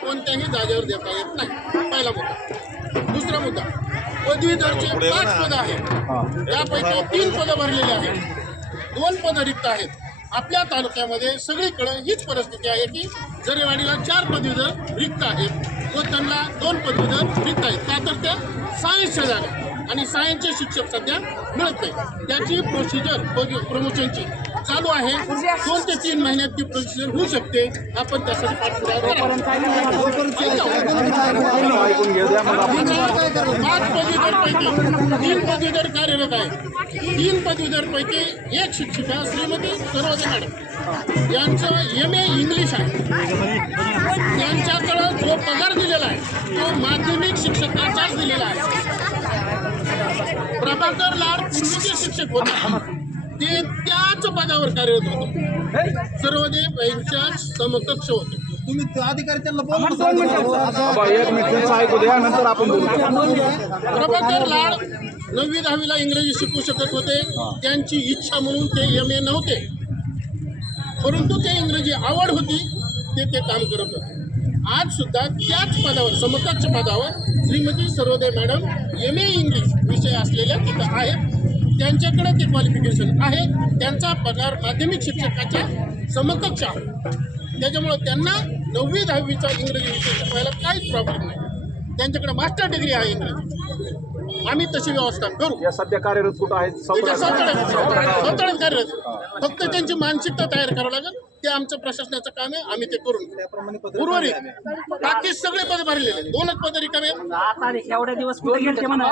कोणत्याही जागेवर देता येत नाही. पहिला मुद्दा. दुसरा मुद्दा, पदवीधरचे 5 पदं आहेत, त्यापैकी 3 पदं भरलेली आहेत, 2 पदं रिक्त आहेत. आपल्या तालुक्यामध्ये सगळीकडे हीच परिस्थिती आहे की जरेवाडीला 4 पदवीधर रिक्त आहेत व त्यांना 2 पदवीधर रिक्त आहेत. का तर त्या सायन्सच्या जागा आणि सायन्सचे शिक्षक सध्या मिळत नाही. त्याची प्रोसिजर प्रमोशनची चालू आहे. 2 ते 3 महिन्यात ती प्रोसिजर होऊ शकते. आपण त्यासाठी पाठपुरावा करा. 5 पदवीधरपैकी 3 पदवीधर कार्यरत आहेत. 3 पदवीधरपैकी एक शिक्षिका श्रीमती सरोदे मॅडम यांचं MA इंग्लिश आहे. त्यांच्याकडं जो पगार दिलेला आहे तो माध्यमिक शिक्षकाचाच दिलेला आहे. प्रभाकर लाड पूर्वीचे शिक्षक होते, ते त्याच पदावर कार्यरत होते, सरोदे यांच्या समकक्ष होते. तुम्ही अधिकारी त्यांना बोला. प्रभाकर लाड 9वी 10वीला इंग्रजी शिकू शकत होते. त्यांची इच्छा म्हणून ते MA नव्हते, परंतु ते इंग्रजी आवड होती, ते काम करत होते. आज सुद्धा त्याच पदावर समकक्ष पदावर Shrimati Sarode madam MA English विषय असलेल्या तिथं आहेत. त्यांच्याकडे ते क्वालिफिकेशन आहे. त्यांचा पगार माध्यमिक शिक्षकाच्या समकक्ष आहे. त्याच्यामुळं त्यांना 9वी 10वीचा इंग्रजी विषय शिकवायला काहीच प्रॉब्लेम नाही. त्यांच्याकडे मास्टर डिग्री आहे इंग्रजी. आम्ही तशी व्यवस्था करू. या सध्या कार्यरत कुठं आहेत? संतळण कार्यरत. फक्त त्यांची मानसिकता तयार करावं लागेल. ते आमचं प्रशासनाचं काम आहे. आम्ही ते करून उर्वरित बाकी सगळे पद भरलेले आहेत. 2च पद रिकामे. एवढे दिवस कुठे गेले म्हणा.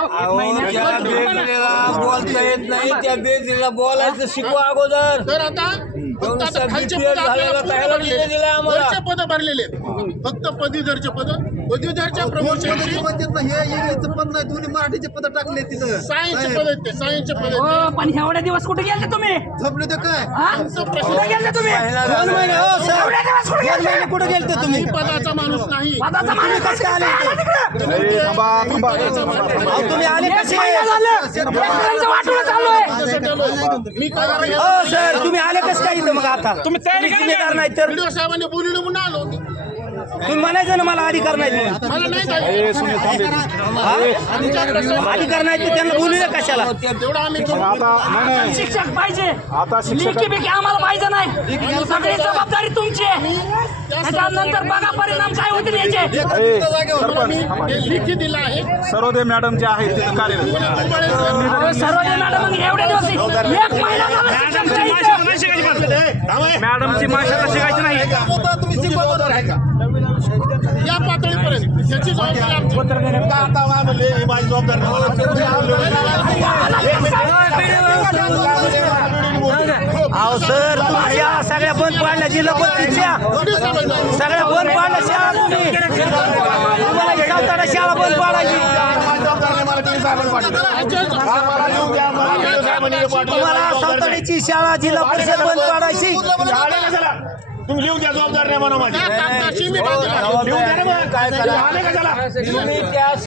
बोलता येत नाही, त्या बेजरीला बोलायचं शिकवा अगोदर. तर आता फक्त आता खालचे पद वरचे पद भरलेले आहेत. फक्त पदवीधरचे पद, पदवीधरच्या प्रमोशन पण नाही, दोन्ही मराठीचे पद टाकले तिथं. सायन्सचे पद आहेत. ते सायन्सचे पद आहेत. पण एवढे दिवस कुठे गेले तुम्ही? झोपले तर काय कुठे गेले तुम्ही? 2 महिने. हो सर, 2 महिने कुठे गेलते तुम्ही? मी पदाचा माणूस नाही. पदाचा माणूस कसे आले तुम्ही आले कसे? वाटून चालू आहे. मी पगार हो सर, तुम्ही आले कसं काय इथं? मग आता तुम्ही जिम्मेदार नाही तर व्हिडिओ साहेबांनी बोलवलं म्हणून आलो. तुम्ही म्हणायचं ना मला अधिकार नाही म्हणून. मला नाही जायचं. अधिकार नाही तर त्यांना बोलूया कशाला? तेवढं आम्ही करू. आता शिक्षक पाहिजे. आता शिक्षक लिखी बिकी आम्हाला पाहिजे नाही. सगळी जबाबदारी तुमची आहे. त्याच्यानंतर बघा परिणाम काय होतील याचे. मी लिखी दिला आहे. सरोदे मॅडम जे आहेत तिथं कार्यरत. सर्वजण मॅडम एवढे दिवस 1 महिना झाला शिक्षक द्यायचं. मॅडमची भाषा शिकायची नाही. तुम्ही शिकवणार आहे का? या पातळीपर्यंत त्याची जबाबदारी आमची. अहो सर, तुम्ही शाळा सगळ्या बंद पाडल्या, जिल्हा परिषदच्या सगळ्या बंद पाडल्या शाळा. तुम्हाला सावताडा शाळा बंद पाडायची. तुम्हाला सावताड्याची शाळा जिल्हा परिषद बंद पाडायची. तुम्ही लिहून द्या, जबाबदार नाही म्हणा माझी. त्या कागदाची मी बाजूला. काय